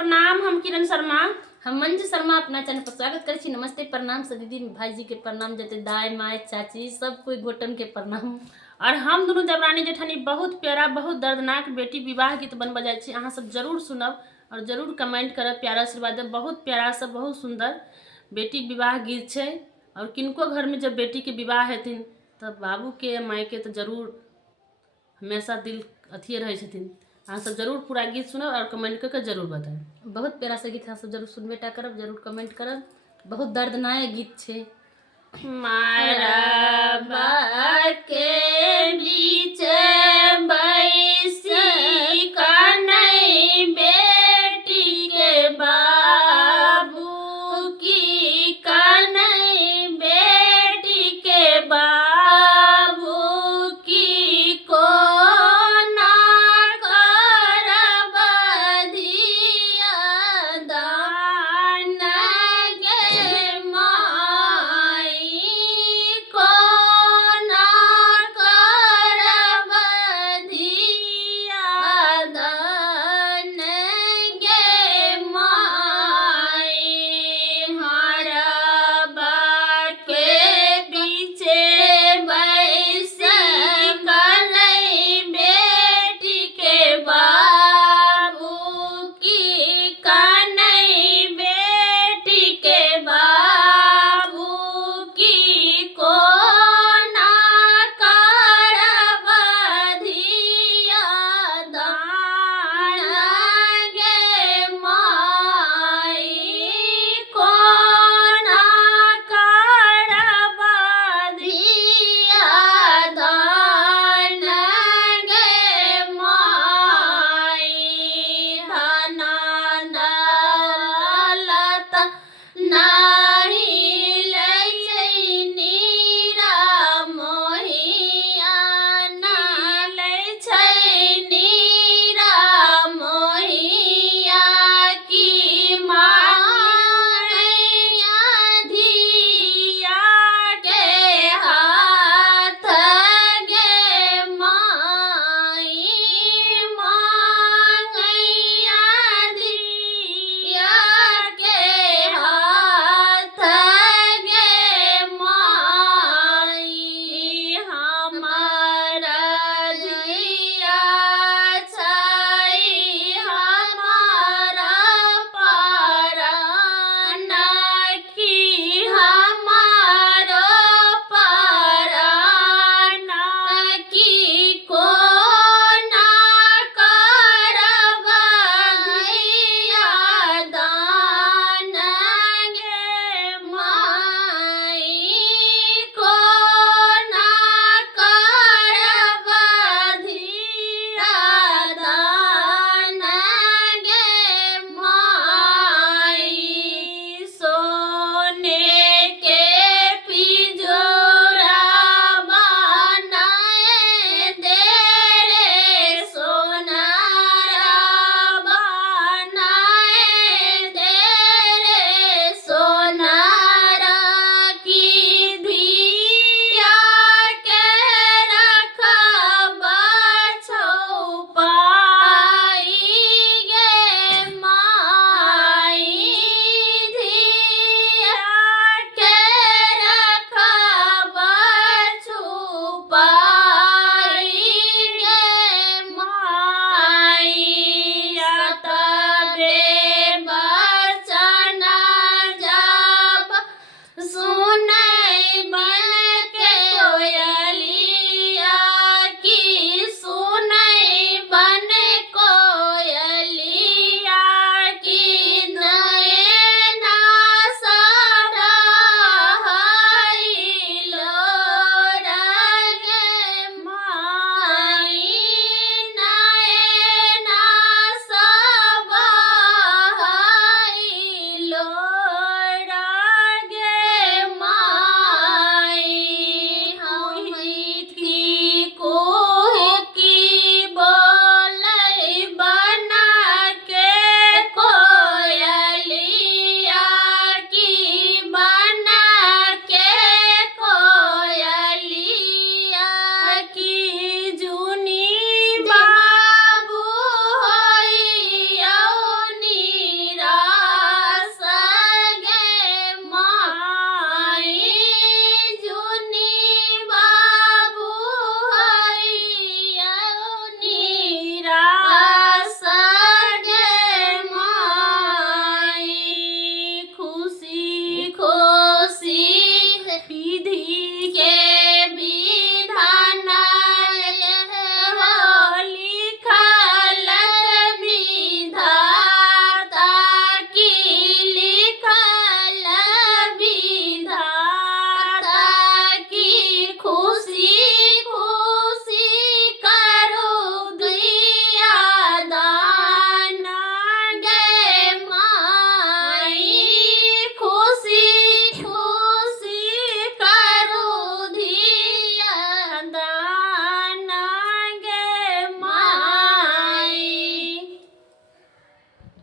प्रणाम। हम किरण शर्मा, हम मंजू शर्मा अपना चैनल पर स्वागत करै छी। नमस्ते प्रणाम सब दीदी भाईजी के प्रणाम, जते दाई माई चाची सब कोई गोटन के प्रणाम। और हम दोनों देवरानी जेठानी बहुत प्यारा बहुत दर्दनाक बेटी विवाह गीत बनबा जाय छी। अहाँ सब जरूर सुनब और जरूर कमेंट करब, प्यारा आशीर्वाद देब। बहुत प्यारा सब बहुत सुंदर बेटी विवाह गीत छै। और किनको घर में जब बेटी के विवाह हेथिन तब बाबू के माई के तो जरूर हमेशा दिल अथिए रहे छथिन। अहाँ सब जरूर पूरा गीत सुनब और कमेंट करके जरूर बताएं। बहुत प्यारा सा गीत अहाँ सब जरूर सुनबेटा करब, जरूर कमेंट करब। बहुत दर्दनाक गीत छे। मारा के बीच बैसी